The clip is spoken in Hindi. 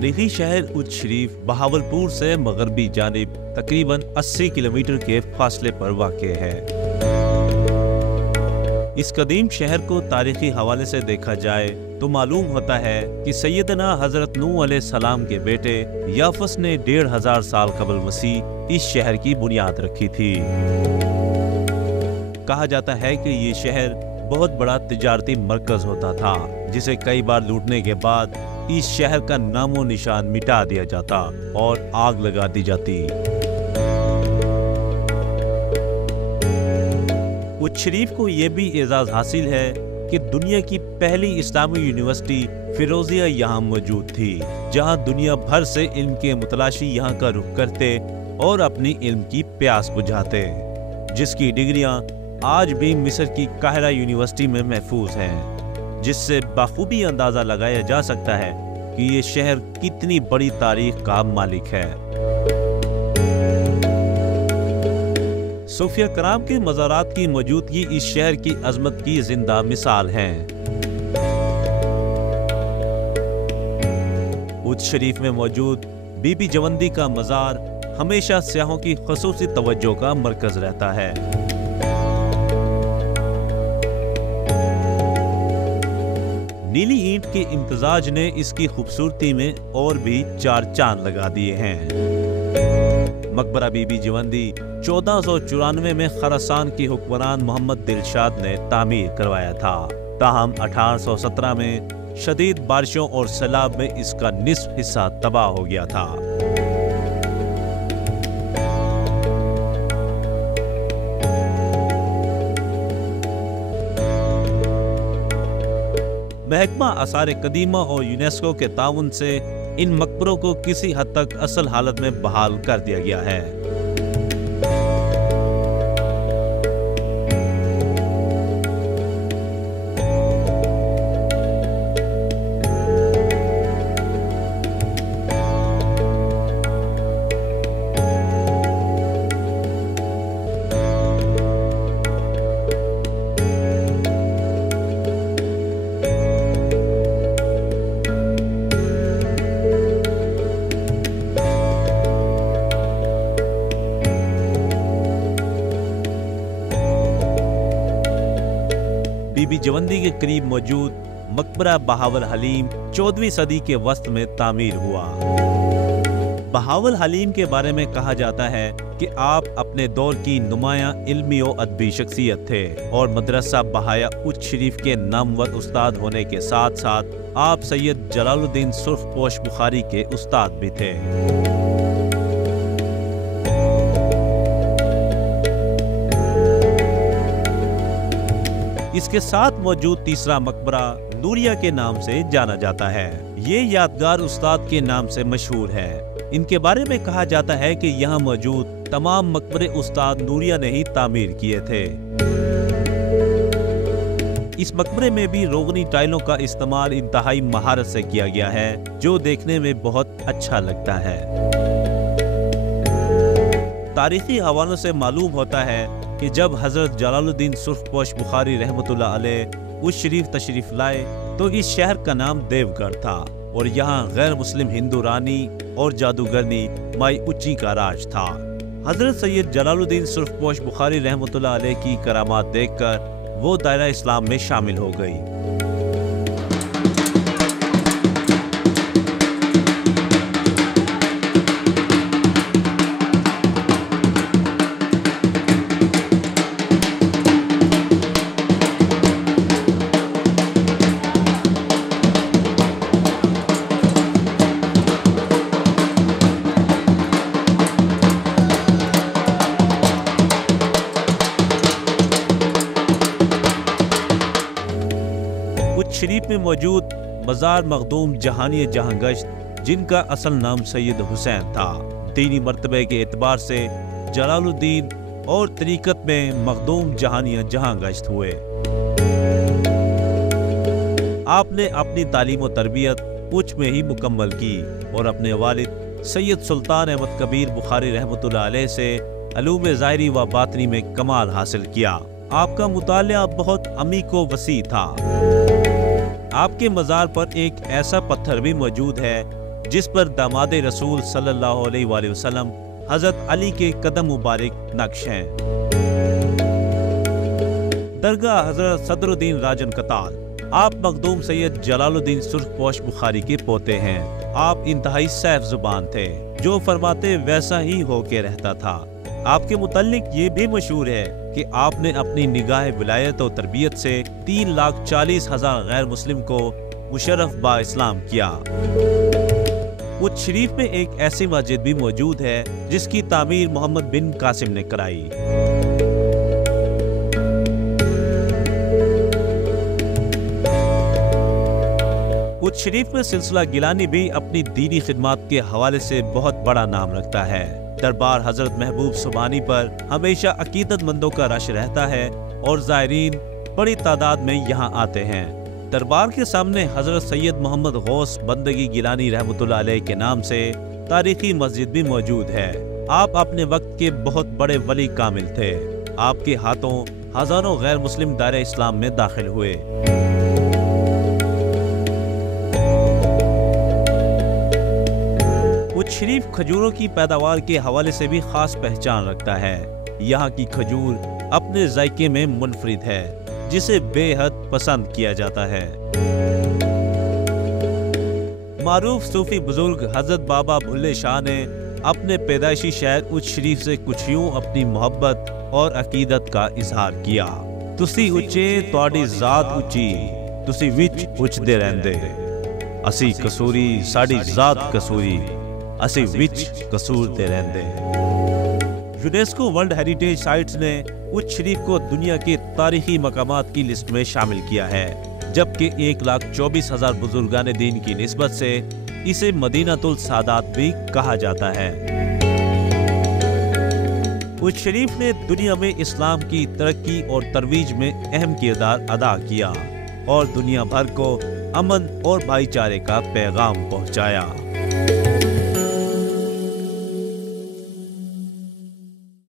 तारीखी शहर उच्च शरीफ बहावलपुर से मगरबी जानिब तकरीबन 80 किलोमीटर के फासले पर वाक़ है। इस कदीम शहर को तारीखी हवाले से देखा जाए तो मालूम होता है कि सैयदना हजरत नूह अलैहिस्सलाम के बेटे याफस ने 1500 साल कबल मसीह इस शहर की बुनियाद रखी थी। कहा जाता है कि ये शहर बहुत बड़ा तिजारती मरकज होता था, जिसे कई बार लूटने के बाद इस शहर का नामो निशान मिटा दिया जाता और आग लगा दी जाती। उच्च शरीफ को यह भी एजाज हासिल है कि दुनिया की पहली इस्लामी यूनिवर्सिटी फिरोजिया यहाँ मौजूद थी, जहाँ दुनिया भर से इल्म के मुतलाशी यहाँ का रुख करते और अपनी इल्म की प्यास बुझाते, जिसकी डिग्रियाँ आज भी मिस्र की काहिरा यूनिवर्सिटी में महफूज हैं, जिससे बाखूबी अंदाजा लगाया जा सकता है कि ये शहर कितनी बड़ी तारीख का मालिक है। सूफिया कराम के मज़ारात की मौजूदगी इस शहर की अजमत की जिंदा मिसाल है। उच्च शरीफ में मौजूद बीबी जवंदी का मज़ार हमेशा सयाहों की ख़ुसूसी तवज्जो का मरकज रहता है। नीली ईंट के इम्तजाज ने इसकी खूबसूरती में और भी 4 चांद लगा दिए हैं। मकबरा बीबी जवंदी 1494 में खरासान की हुक्मरान मोहम्मद दिलशाद ने तामीर करवाया था, ताहम 1817 में शदीद बारिशों और सैलाब में इसका निस्फ हिस्सा तबाह हो गया था। महकमा आसार कदीमा और यूनेस्को के ताउन से इन मकबरों को किसी हद तक असल हालत में बहाल कर दिया गया है। बीबी जवंदी के करीब मौजूद मकबरा बहावल हलीम 14वीं सदी के वस्त में तामीर हुआ। बहावल हलीम के बारे में कहा जाता है कि आप अपने दौर की नुमाया इल्मी और अदबी शख्सियत थे और मदरसा बहाया उच्च शरीफ के नामवर उस्ताद होने के साथ साथ आप सैयद जलालुद्दीन सुर्खपोश बुखारी के उस्ताद भी थे। इसके साथ मौजूद तीसरा मकबरा नूरिया के नाम से जाना जाता है। ये यादगार उस्ताद के नाम से मशहूर है। इनके बारे में कहा जाता है कि यहाँ मौजूद तमाम मकबरे उस्ताद नूरिया ने ही तामीर किए थे। इस मकबरे में भी रोगनी टाइलों का इस्तेमाल इंतहाई महारत से किया गया है, जो देखने में बहुत अच्छा लगता है। तारीखी हवालों से मालूम होता है कि जब हजरत जलालुद्दीन सुर्खपोश बुखारी रहमतुल्लाह अलैह उस शरीफ तशरीफ लाए तो इस शहर का नाम देवगढ़ था और यहाँ गैर मुस्लिम हिंदू रानी और जादूगरनी माई उच्ची का राज था। हजरत सैयद जलालुद्दीन सुर्खपोश बुखारी रहमतुल्लाह अलैह की करामात देखकर वो दायरा इस्लाम में शामिल हो गई। शरीफ में मौजूद मज़ार मखदूम जहानिया जहां गश्त, जिनका असल नाम सैयद हुसैन था, दीनी मर्तबे के एतबार से जलालुद्दीन और तरीकत में मखदूम जहानिया जहां गश्त हुए। आपने अपनी तालीम और तरबियत उच्च में ही मुकम्मल की और अपने वालिद सैयद सुल्तान अहमद कबीर बुखारी रहमतुल्लाह अलैह से अलूम ज़ाहिरी व बातनी में कमाल हासिल किया। आपका मुतालिया बहुत अमीको वसी था। आपके मज़ार पर एक ऐसा पत्थर भी मौजूद है जिस पर दामादे रसूल सल्लल्लाहु अलैहि वसल्लम हजरत अली के कदम मुबारक नक्श हैं। दरगाह हजरत सदरुद्दीन राजन कताल। आप मखदूम सैयद जलालुद्दीन सुर्खपोश बुखारी के पोते हैं। आप इंतहाई सैफ जुबान थे, जो फरमाते वैसा ही होके रहता था। आपके मुतालिक ये भी मशहूर है कि आपने अपनी निगाह विलायत और तरबियत से 3,40,000 गैर मुस्लिम को मुशर्रफ बा इस्लाम किया। उच्च शरीफ में एक ऐसी मस्जिद भी मौजूद है जिसकी तामीर मोहम्मद बिन कासिम ने कराई। उच्च शरीफ में सिलसिला गिलानी भी अपनी दीनी खिदमत के हवाले से बहुत बड़ा नाम रखता है। दरबार हजरत महबूब सुबानी पर हमेशा अकीदतमंदों का रश रहता है और ज़ायरीन बड़ी तादाद में यहाँ आते हैं। दरबार के सामने हजरत सैयद मोहम्मद गौस बंदगी गिलानी रहमतुल्लाह अलैह के नाम से तारीखी मस्जिद भी मौजूद है। आप अपने वक्त के बहुत बड़े वली कामिल थे। आपके हाथों हजारों गैर मुस्लिम दायरे इस्लाम में दाखिल हुए। उच्च शरीफ खजूरों की पैदावार के हवाले से भी खास पहचान रखता है। यहाँ की खजूर अपने जायके में मुनफरिद है, जिसे बेहद पसंद किया जाता है। मारूफ सूफी बुजुर्ग हजरत बाबा भुल्ले शाह ने अपने पैदाइशी शहर उच्च शरीफ से कुछ यूं अपनी मोहब्बत और अकीदत का इजहार किया। तुसी उच्चे तुहाडी जात उच्ची, तुसी विच उच्चदे रहंदे, असी कसूरी साडी जात कसूरी, असी विच कसूरते रहंदे। यूनेस्को वर्ल्ड हेरिटेज साइट्स ने उच्च शरीफ को दुनिया के तारीखी मकामात की लिस्ट में शामिल किया है, जबकि 1,24,000 बुजुर्गान दीन की निस्बत से इसे मदीनातुल सादात भी कहा जाता है। उच्च शरीफ ने दुनिया में इस्लाम की तरक्की और तरवीज में अहम किरदार अदा किया और दुनिया भर को अमन और भाईचारे का पैगाम पहुंचाया।